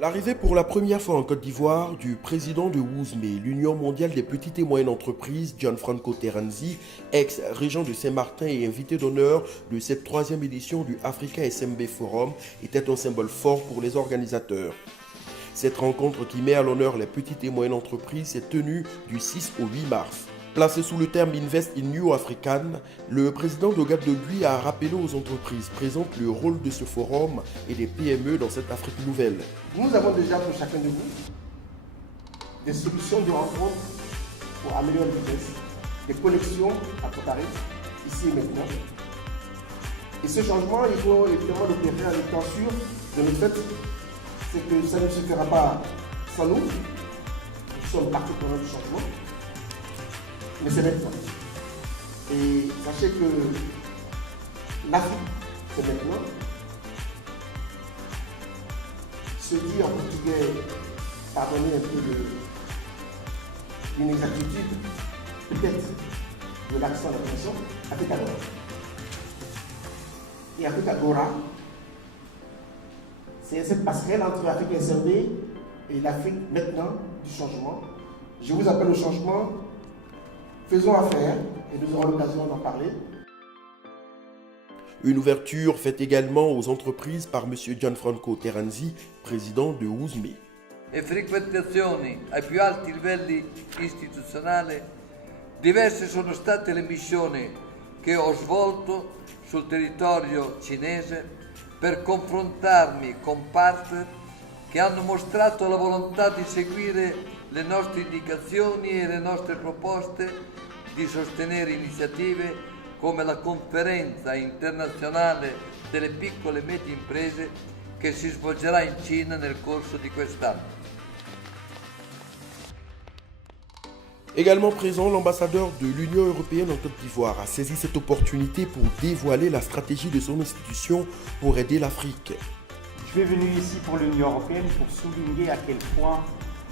L'arrivée pour la première fois en Côte d'Ivoire du président de WOSME, l'Union mondiale des petites et moyennes entreprises, Gianfranco Terranzi, ex-régent de Saint-Martin et invité d'honneur de cette troisième édition du Africa SMB Forum, était un symbole fort pour les organisateurs. Cette rencontre qui met à l'honneur les petites et moyennes entreprises s'est tenue du 6 au 8 mars. Placé sous le terme Invest in New African, le président de Gui a rappelé aux entreprises présentes le rôle de ce forum et des PME dans cette Afrique nouvelle. Nous avons déjà pour chacun de vous des solutions de rencontre pour améliorer le business, des connexions à préparer ici et maintenant. Et ce changement, il faut évidemment l'opérer en étant sûr de notre fait, c'est que ça ne se fera pas sans nous. Nous sommes partie prenante du changement. Mais c'est maintenant. Et sachez que l'Afrique, c'est maintenant. Se dit en portugais, pardonnez un peu l'inexactitude, peut-être de l'accent de l'attention, Afrique Agora. Et Afrique Agora, c'est cette passerelle entre l'Afrique SMB et l'Afrique maintenant du changement. Je vous appelle au changement. Faisons affaire et nous aurons l'occasion d'en parler. Une ouverture faite également aux entreprises par M. Gianfranco Terranzi, président de WOSME. E frequentazioni ai più alti livelli istituzionali, diverse sono state le missioni che ho svolto sul territorio cinese per confrontarmi con partner che hanno mostrato la volontà di seguire le nostre indicazioni e le nostre proposte di sostenere iniziative come la conferenza internazionale delle piccole e medie imprese che si svolgerà in Cina nel corso di quest'anno. Également présent, l'ambassadeur de l'Union européenne en Côte d'Ivoire a saisi cette opportunité pour dévoiler la stratégie de son institution pour aider l'Afrique. Je suis venu ici pour l'Union européenne pour souligner à quel point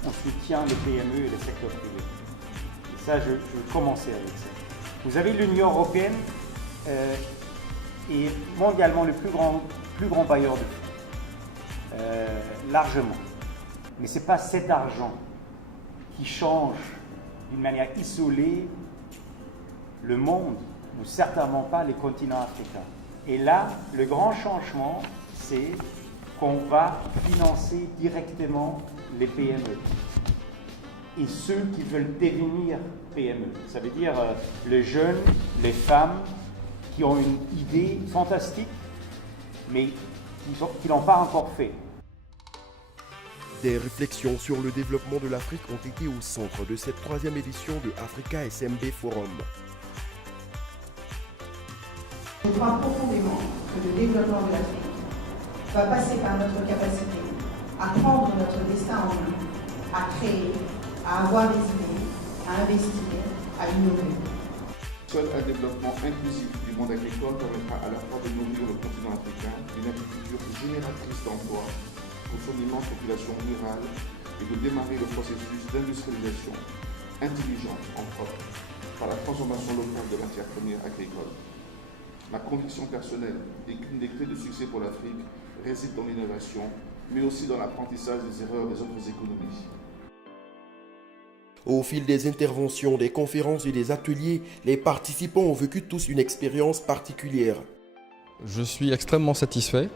on soutient les PME et le secteur privé. Et ça, je veux commencer avec ça. Vous avez l'Union européenne est mondialement le plus grand bailleur de fonds, largement. Mais ce n'est pas cet argent qui change d'une manière isolée le monde, ou certainement pas les continents africains. Et là, le grand changement, c'est qu'on va financer directement les PME et ceux qui veulent devenir PME. Ça veut dire les jeunes, les femmes qui ont une idée fantastique, mais qui n'ont pas encore fait. Des réflexions sur le développement de l'Afrique ont été au centre de cette troisième édition de Africa SMB Forum. Je crois profondément que le développement de l'Afrique va passer par notre capacité à prendre notre destin en main, à créer, à avoir des idées, à investir, à innover. Seul un développement inclusif du monde agricole permettra à la fois de nourrir le continent africain d'une agriculture génératrice d'emplois pour son immense population rurale et de démarrer le processus d'industrialisation intelligente, entre autres, par la transformation locale de matières premières agricoles. Ma conviction personnelle est qu'une des clés de succès pour l'Afrique réside dans l'innovation, mais aussi dans l'apprentissage des erreurs des autres économies. Au fil des interventions, des conférences et des ateliers, les participants ont vécu tous une expérience particulière. Je suis extrêmement satisfait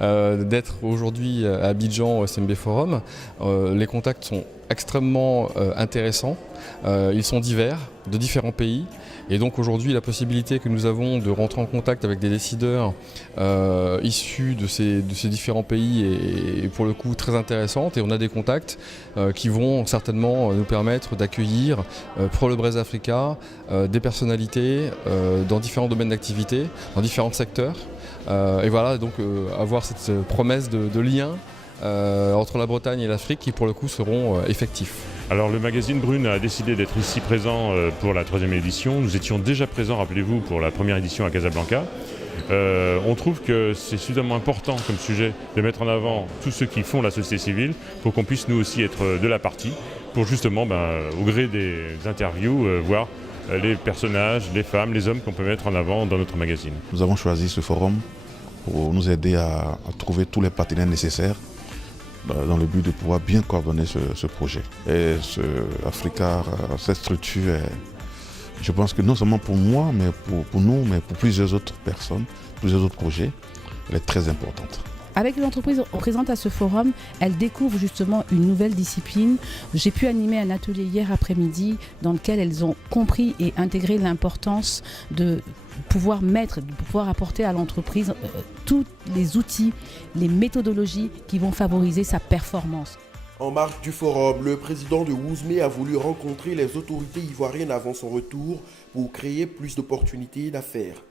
d'être aujourd'hui à Abidjan au SMB Forum. Les contacts sont extrêmement intéressants, ils sont divers, de différents pays. Et donc aujourd'hui, la possibilité que nous avons de rentrer en contact avec des décideurs issus de ces différents pays est pour le coup très intéressante. Et on a des contacts qui vont certainement nous permettre d'accueillir pour le Brésil Africa des personnalités dans différents domaines d'activité, dans différents secteurs. Et voilà, donc avoir cette promesse de lien entre la Bretagne et l'Afrique qui pour le coup seront effectifs. Alors le magazine Brune a décidé d'être ici présent pour la troisième édition. Nous étions déjà présents, rappelez-vous, pour la première édition à Casablanca. On trouve que c'est suffisamment important comme sujet de mettre en avant tous ceux qui font la société civile pour qu'on puisse nous aussi être de la partie, pour justement, au gré des interviews, voir les personnages, les femmes, les hommes qu'on peut mettre en avant dans notre magazine. Nous avons choisi ce forum pour nous aider à trouver tous les partenaires nécessaires dans le but de pouvoir bien coordonner ce projet. Et Africa, cette structure, je pense que non seulement pour moi, mais pour nous, mais pour plusieurs autres personnes, plusieurs autres projets, elle est très importante. Avec les entreprises présentes à ce forum, elles découvrent justement une nouvelle discipline. J'ai pu animer un atelier hier après-midi dans lequel elles ont compris et intégré l'importance de pouvoir apporter à l'entreprise tous les outils, les méthodologies qui vont favoriser sa performance. En marge du forum, le président de Woozmé a voulu rencontrer les autorités ivoiriennes avant son retour pour créer plus d'opportunités d'affaires.